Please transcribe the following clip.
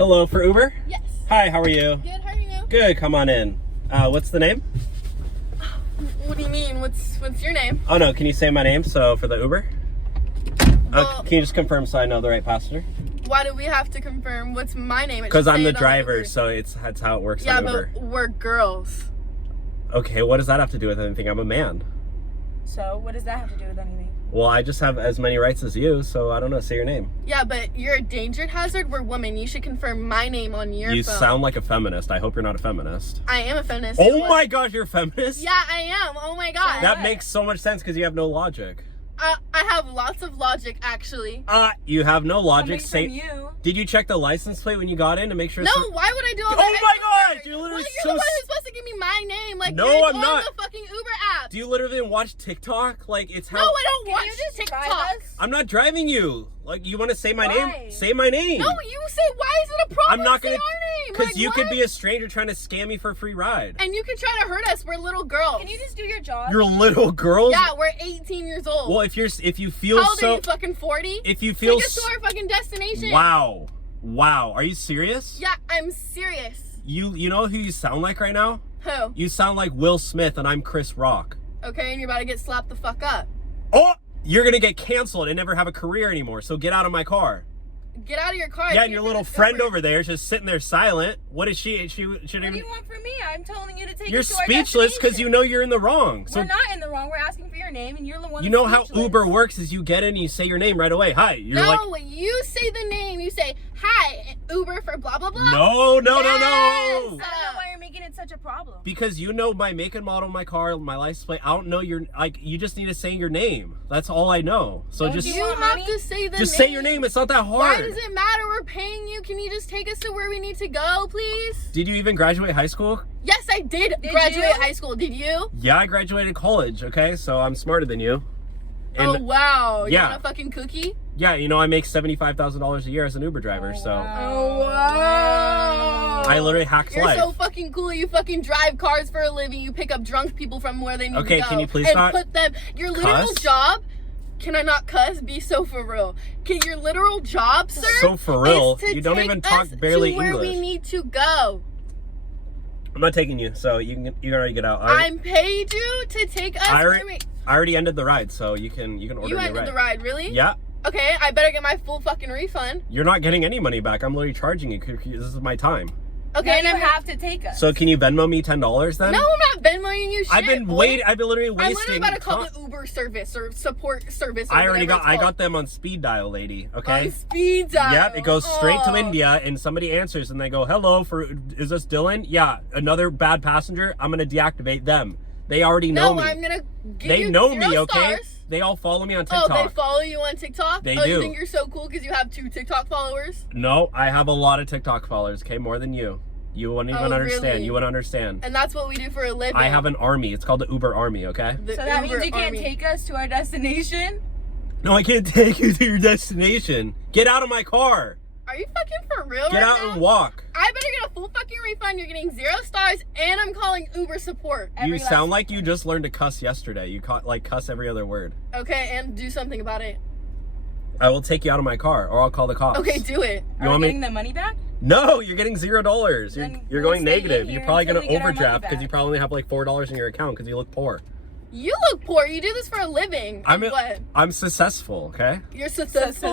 Hello, for Uber? Yes. Hi, how are you? Good, how are you? Good, come on in. What's the name? What do you mean? What's your name? Oh no, can you say my name for the Uber? Well, Can you just confirm so I know the right passenger? why do we have to confirm what's my name? Because I'm the driver, so that's how it works on Uber. Yeah, but we're girls. Okay, what does that have to do with anything? I'm a man. So, what does that have to do with anything? Well, I just have as many rights as you, so I don't know, say your name. Yeah, but you're a danger hazard. We're women. You should confirm my name on your phone. You sound like a feminist. I hope you're not a feminist. I am a feminist. Oh my gosh, you're a feminist? Yeah, I am. Oh my god. That makes so much sense because you have no logic. I have lots of logic, actually. You have no logic. Coming from you. Did you check the license plate when you got in to make sure? No, why would I do all that? Oh my extra gosh, work? you're literally You're the one who's supposed to give me my name. Like, No, you're I'm on not. the fucking Uber app. Do you literally watch TikTok? Like, it's how. No, I don't watch you just drive TikTok. us? I'm not driving you. Like, you want to say my Why? name? Say my name. No, you say, why is it a problem? I'm not Say gonna. our name. Because Like, you could what? be a stranger trying to scam me for a free ride. And you could try to hurt us. We're little girls. Can you just do your job? You're little girls. Yeah, we're 18 years old. Well, if you feel How old are so. you, fucking 40? If you feel. Take us to our fucking destination. Wow. Wow. Are you serious? Yeah, I'm serious. You know who you sound like right now? Who? You sound like Will Smith and I'm Chris Rock. Okay, and you're about to get slapped the fuck up. Oh! You're gonna get canceled and never have a career anymore, so get out of my car. Get out of your car. Yeah, and your little friend over there is just sitting there silent. What is she? She What do you want from me? I'm telling you to take You're us to our speechless because you destination. know you're in the wrong. So We're not in the wrong. We're asking for your name, and you're the one. you that's know how speechless. Uber works is you get in and you say your name right away. Hi. You're No, like, you say the name. You say, hi, Uber for blah, blah, blah. no. Yes! I don't know why you're making it such a problem. Because you know my make and model of my car, my license plate. I don't know your, like, you just need to say your name. That's all I know. So Don't just You want have money? to say the name. say your name. It's not that hard. Why does it matter? We're paying you. Can you just take us to where we need to go, please? Did you even graduate high school? Yes, I did graduate you? high school. Did you? Yeah, I graduated college, okay? So I'm smarter than you. Oh, wow. You yeah. want a fucking cookie? Yeah, you know, I make $75,000 a year as an Uber driver, so Oh, wow. I literally hacked You're life. so fucking cool. You fucking drive cars for a living. You pick up drunk people from where they need Okay, to go. can you please and not put them. Your literal cuss? job. Can I not cuss? Be so for real. Can your literal job, sir? So for real? is to You don't take even talk us barely to where English. we need to go. I'm not taking you, so you can already get out. I'm paid you to take us. I where we... already ended the ride, so you can order You me a ended ride. the ride, really? Yeah. Okay, I better get my full fucking refund. You're not getting any money back. I'm literally charging you. This is my time. Okay, Now and you have to take us. So can you Venmo me $10 then? No, I'm not Venmoing you shit. I've been boy. I've been literally I'm wasting. literally about to call the Uber service or support service. Or I already whatever got. it's I got called. them on speed dial, lady. Okay. On speed dial. Yep, it goes straight to Oh. India, and somebody answers, and they go, "Hello, is this Dylan? Yeah, another bad passenger. I'm gonna deactivate them. They already know me. I'm gonna give They you know 0 me, okay? stars. They all follow me on Oh, TikTok. they follow you on TikTok? They Oh, do. you think you're so cool because you have 2 TikTok followers? No, I have a lot of TikTok followers. Okay, more than you. You wouldn't even Oh, understand. really? You wouldn't understand. And that's what we do for a living. I have an army. It's called the Uber Army. Okay. The So that Uber means you can't army. take us to our destination? No, I can't take you to your destination. Get out of my car. Are you fucking for real Get right out now? and walk. I better get a full fucking refund. You're getting 0 stars, and I'm calling Uber support. Every You last sound like you one. just learned to cuss yesterday. You cuss every other word. Okay, and do something about it. I will take you out of my car, or I'll call the cops. Okay, do it. You Are want we me? getting the money back? No, you're getting $0. Then You're we'll going stay in negative. here You're probably until gonna we get our money overdraft because back. you probably only have like $4 in your account because you look poor. You look poor. You do this for a living. I'm And what? I'm successful. Okay. You're successful.